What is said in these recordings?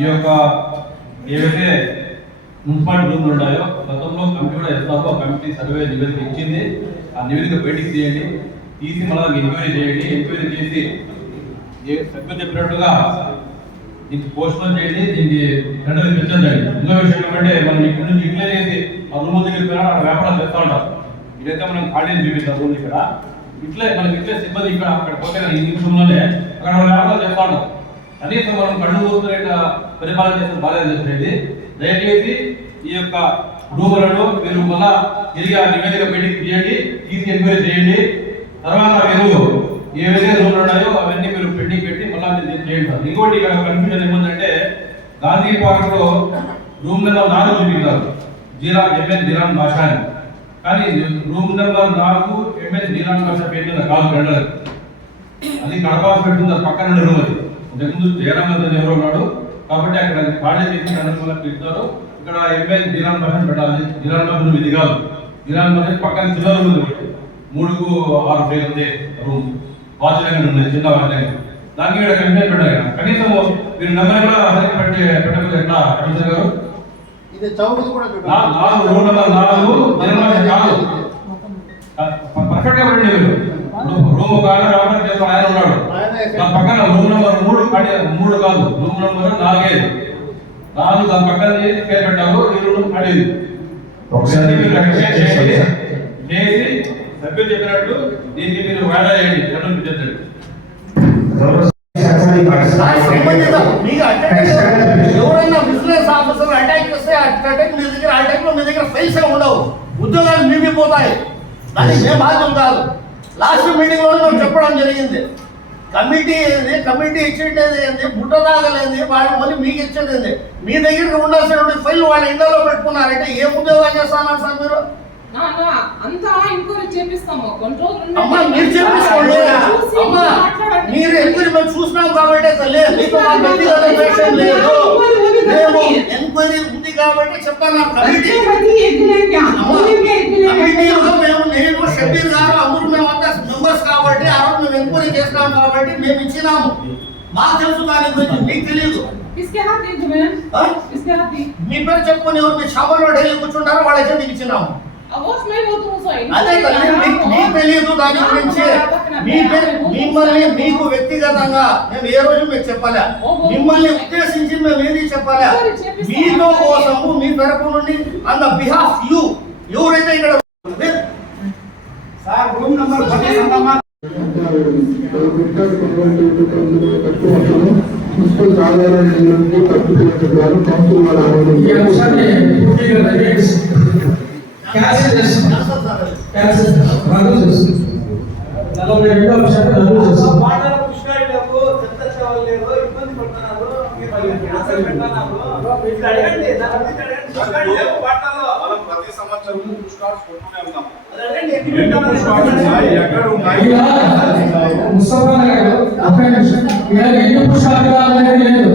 ఈ యొక్క ఏవైతే మున్సిపాలిటీ రూమ్లు ఉన్నాయో గతంలో కమిటీ కూడా ఇస్తామో కమిటీ సర్వే నివేదిక ఇచ్చింది. ఆ నివేదిక బయటికి తీయండి. తీసి మళ్ళీ ఎంక్వైరీ చేయండి. ఎంక్వైరీ చేసి సభ్యులు చెప్పినట్టుగా దీనికి పోస్ట్ పోన్ చేయండి. దీనికి టెండర్ పెంచండి ఇంకో విషయం ఏంటంటే మనం ఇక్కడ నుంచి ఇట్లే చేసి ఆ రూమ్ అక్కడ వ్యాపారం చేస్తూ ఉంటాం ఇదైతే మనం ఖాళీని చూపిస్తాం రూమ్ ఇక్కడ. ఇట్లే మనకి ఇట్లే సిబ్బంది ఇక్కడ అక్కడ పోతే ఈ నిమిషంలోనే అక్కడ వ్యాపారం చేస్తూ ఉంటాం కనీసం మనం కళ్ళు పోతున్నట్టు పరిపాలన చేసిన బాధ్యత చేసేది దయచేసి ఈ యొక్క రూపులను మీరు మళ్ళా తిరిగి ఆ నివేదిక మీటింగ్ తీయండి తీసి ఎంక్వైరీ చేయండి. తర్వాత మీరు ఏవైతే రూపులు ఉన్నాయో అవన్నీ మీరు పెండింగ్ పెట్టి మళ్ళీ మీరు చేయండి సార్ ఇంకోటి ఇక్కడ కన్ఫ్యూజన్ ఏముందంటే గాంధీ పార్క్లో రూమ్ నెంబర్ నాలుగు చూపించారు. జీరా ఎంఎన్ దిరాన్ భాష అని కానీ రూమ్ నెంబర్ నాలుగు ఎంఎన్ జీరాన్ భాష పేరు మీద కాదు రెండోది అది కడప హాస్పిటల్ పక్కన రూమ్ అది. ఇంతకుముందు జయరామన్ ఎవరో ఉన్నాడు కాబట్టి అక్కడ అది ఖాళీ చేసి అనుకూలంగా పెడతారు ఇక్కడ ఎంఎల్ దిరాన్ భాష పెట్టాలి. భాష రూమ్ ఇది కాదు. దిరాన్ భాష పక్కన చిన్న రూమ్ ఉంది ఒకటి. మూడుకు ఆరు పేరు ఉంది రూమ్. వాచ్లైన్ ఉంది చిన్న వాచ్లైన్. దానికి ఇక్కడ కంప్లైంట్ పెట్టాలి. కనీసం మీరు నెంబర్ కూడా సరిగ్గా పెట్టి పెట్టకపోతే ఎట్లా? కమిషనర్ గారు? ఇది చౌకది కూడా నా- నాలుగు రూమ్ నెంబర్ నాలుగు భాష కాదు పర్ఫెక్ట్గా పెట్టండి మీరు. రూమ్ కాదు చేసిన ఆయన ఉన్నాడు. దాని పక్కన రూమ్ నెంబర్ మూడు మూడు కాదు. రూమ్ నెంబర్ నాలుగైదు. నాలుగు దాని పక్కన పేరు పెట్టారు ఈ రూమ్ ఖాళీ ఒకసారి మీరు. చేసి సభ్యులు చెప్పినట్టు దీనికి మీరు వాయిదా చేయండి జనం పెట్టండి గౌరవ శాసనానికి దానికి సంబంధిత మీకు అటెండెన్స్ ఖచ్చితంగా ఎవరైనా బిజినెస్ ఆఫీసర్ అటాక్ చేస్తే అటాక్ మీ దగ్గర ఆ టైంలో మీ దగ్గర ఫైల్స్ ఏ ఉండవు. ఉద్యోగాలు మీవి పోతాయి. దానికి మేము బాధ్యం కాదు. లాస్ట్ మీటింగ్లో చెప్పడం జరిగింది. కమిటీ ఏంది? కమిటీ ఇచ్చేది ఏంది? బుట్ట తాగలేంది? వాళ్ళు మళ్ళీ మీకు ఇచ్చేది మీ దగ్గరికి ఉండాల్సినటువంటి ఫైల్ వాళ్ళ ఇంట్లో పెట్టుకున్నారంటే ఏం ఉద్యోగాలు చేస్తున్నారు సార్ మీరు? అంతా చేపిస్తాము. అమ్మా మీరు చేపించుకోండి. అమ్మా. మీరు ఎంక్వైరీ మేము చూసినాం కాబట్టి తల్లి మీకు మా వ్యక్తిగత ద్వేషం లేదు. మేము ఎంక్వైరీ ఉంది కాబట్టి చెప్తాను మేము నేను షబీర్ గారు అమూరు మేము అంతా మెంబర్స్ కాబట్టి తెలియదు దాని గురించి మీ పేరు మిమ్మల్ని మీకు వ్యక్తిగతంగా మేము ఏ రోజు మీకు చెప్పలే? మిమ్మల్ని ఉద్దేశించి మేము ఏది చెప్పలే? మీతో కోసము మీ తరపు నుండి అన్న బిహాఫ్ యూ ఎవరైతే ఇక్కడ సార్ రూమ్ నంబర్ మున్సిపల్ తప్పు చేస్తున్నారు కౌన్సిల్ వారు క్యాన్సిల్ క్యాన్సిల్ నలభై రెండో అంశాన్ని రద్దు మనం ప్రతి సంవత్సరం ఎక్కడ ఉన్నాయి ఎన్ని పుష్కరాలు అనేది లేదు.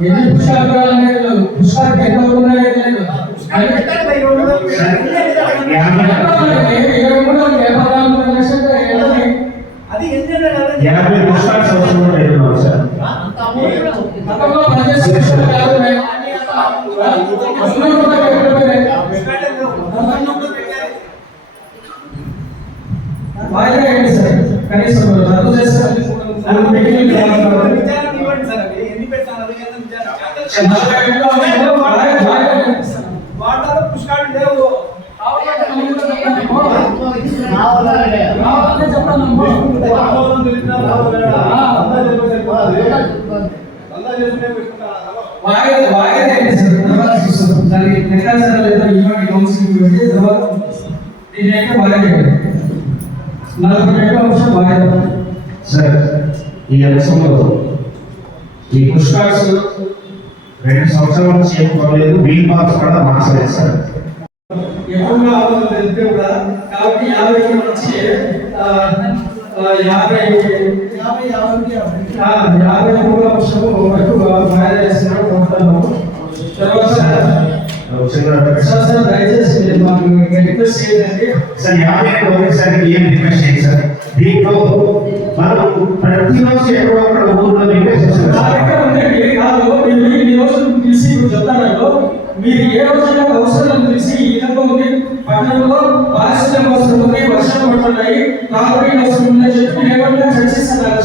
ఎన్ని పుష్కరాలు అనేది లేదు. పుష్కరాలు ఎంత ఉన్నాయి లేదు. అది యాభై పుష్పాలు సార్ విషయాలు కాదు మేము. అందరూ కూడా పెట్టబోయే. పుష్కరాలు లేవు. రెండు వందలు పెట్టాలి. వాయిదా ఏంటి సార్ కనీసం రద్దు చేస్తారు మీటింగ్ విచారణ ఇవ్వండి సార్ అవి ఎన్ని పెట్టాలి అది ఎంత విచారణ వాటర్ పుష్కరాలు లేవు ఆందోళన తెలిపినా అందా చేసుకునే పెట్టుకుంటారా వాయిదా వాయిదా ఏంటి సార్ తర్వాత చూస్తాం. దానికి మెకానిజం లేదా ఇవ్వండి కౌన్సిలింగ్ పెట్టి తర్వాత దీని అయితే వాయిదా ఏంటి? నలభై రెండో అంశం వాయిదా సార్ ఈ అంశంలో ఈ పుష్కార్స్ రెండు సంవత్సరాల నుంచి ఏం పర్లేదు వీల్ మార్క్స్ కూడా మార్చలేదు సార్. ఎక్కువగా ఆలోచన కూడా యాభై నుంచి యాభై ఆ, యాభై యాభై మూడు అంశము వరకు వాయిదా చేస్తున్నారు తర్వాత సార్ దయచేసి మాకు రిక్వెస్ట్ చేయండి సార్ యాభై సార్ ఏం రిక్వెస్ట్ చేయండి సార్ దీంట్లో మనం ప్రతిరోజు ఎక్కడో అక్కడ ఊర్లో రిక్వెస్ట్ చేస్తాం కార్యక్రమం ఉందండి కాదు మీరు మీరు ఏ రోజైనా అవసరం తెలిసి ఈ విధంగా ఉంది. పట్టణంలో పారిశుద్ధ్యం అవసరం ఉంది వర్షం పడుతున్నాయి. తాగునీటి అవసరం ఉందని చెప్పి ఏమన్నా చర్చిస్తున్నారు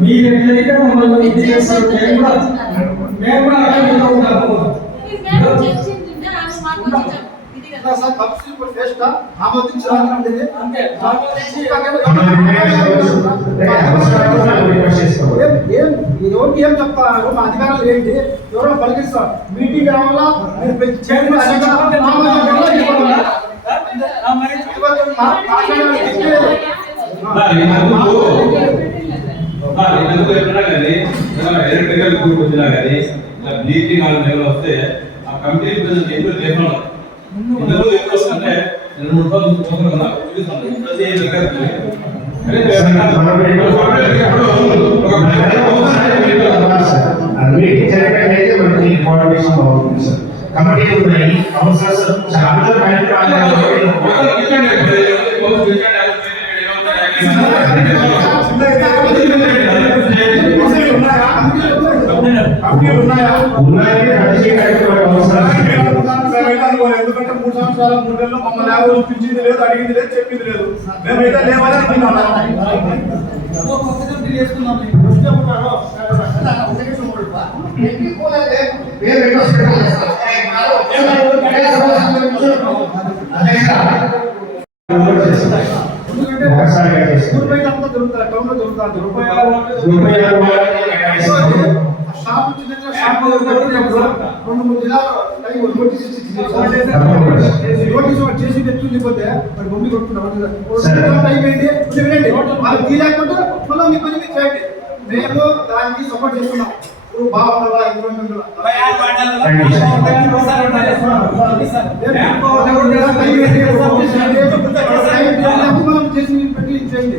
మీరు ఎట్లయితే మమ్మల్ని ఇది చేస్తారు మేము కూడా మేము కూడా ఏం చెప్తారు మా అధికారులు ఏంటి ఎవరో పలికిస్తారు మీటింగ్ మీరు ఎప్పుడైనా కానీ ఎలక్ట్రికల్ గ్రూప్ వచ్చినా కానీ వస్తే కమిటీ ప్రెసిడెంట్ ఎప్పుడు చేస్తున్నాం ఇంతకుముందు ఎప్పుడు వస్తుంటే రెండు మూడు రోజులు చూసుకుని ఉన్నారు. చూపిస్తాను. ప్రతి ఎలక్ట్రికల్ గ్రూప్. కానీ మనం రెండు ఎప్పుడు ఒక అది మీటింగ్ జరిగినట్లయితే మనకి కోఆర్డినేషన్ బాగుంటుంది సార్ కమిటీ ఉన్నాయి అవసరం సార్ చాలా మొత్తం కిచెన్ అయిపోయింది. మొత్తం కిచెన్ అయిపోయింది. కంపెనీలు ఉన్నాయా ఉన్నాయంటే రద్దు చేయడానికి మనకు అవసరం ఎందుకంటే మూడు సంవత్సరాల మూడు నెలలు మమ్మల్ని ఎవరు చూపించింది లేదు అడిగింది లేదు చెప్పింది లేదు. మేమైతే లేవని రెండు మూడు జిల్లాలు నోటీస్ ఇచ్చి నోటీస్ వాడు చేసి వ్యక్తులు పోతే మరి బొమ్మి కొట్టుకున్నాం సరే. అయిపోయింది వినండి. వాళ్ళు తీయలేకుండా మళ్ళీ మీ పని మీరు చేయండి. మేము దానికి సపోర్ట్ చేస్తున్నాం. బాగుండాలా ఎన్విరాన్మెంట్ మనం చేసి పెట్టి చేయండి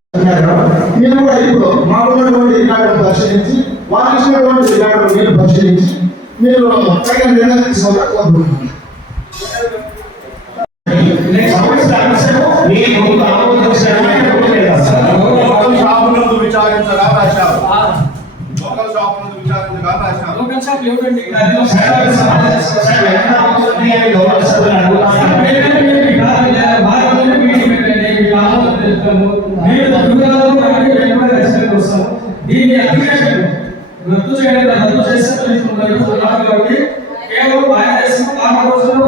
మీరు కూడా ఇప్పుడు మాకున్నటువంటి రికార్డును పరిశీలించి వారికి ఇచ్చినటువంటి రికార్డును మీరు పరిశీలించి మీరు తగిన నిర్ణయం తీసుకోవాలని కోరుకుంటున్నాను? లోకల్ అది నేను సార్, సార్, ఎంత అవుతుంది అని దీన్ని అధికారం రద్దు చేయడం రద్దు చేస్తే కేవలం ఆయన చేసిన ఆరు రోజుల్లో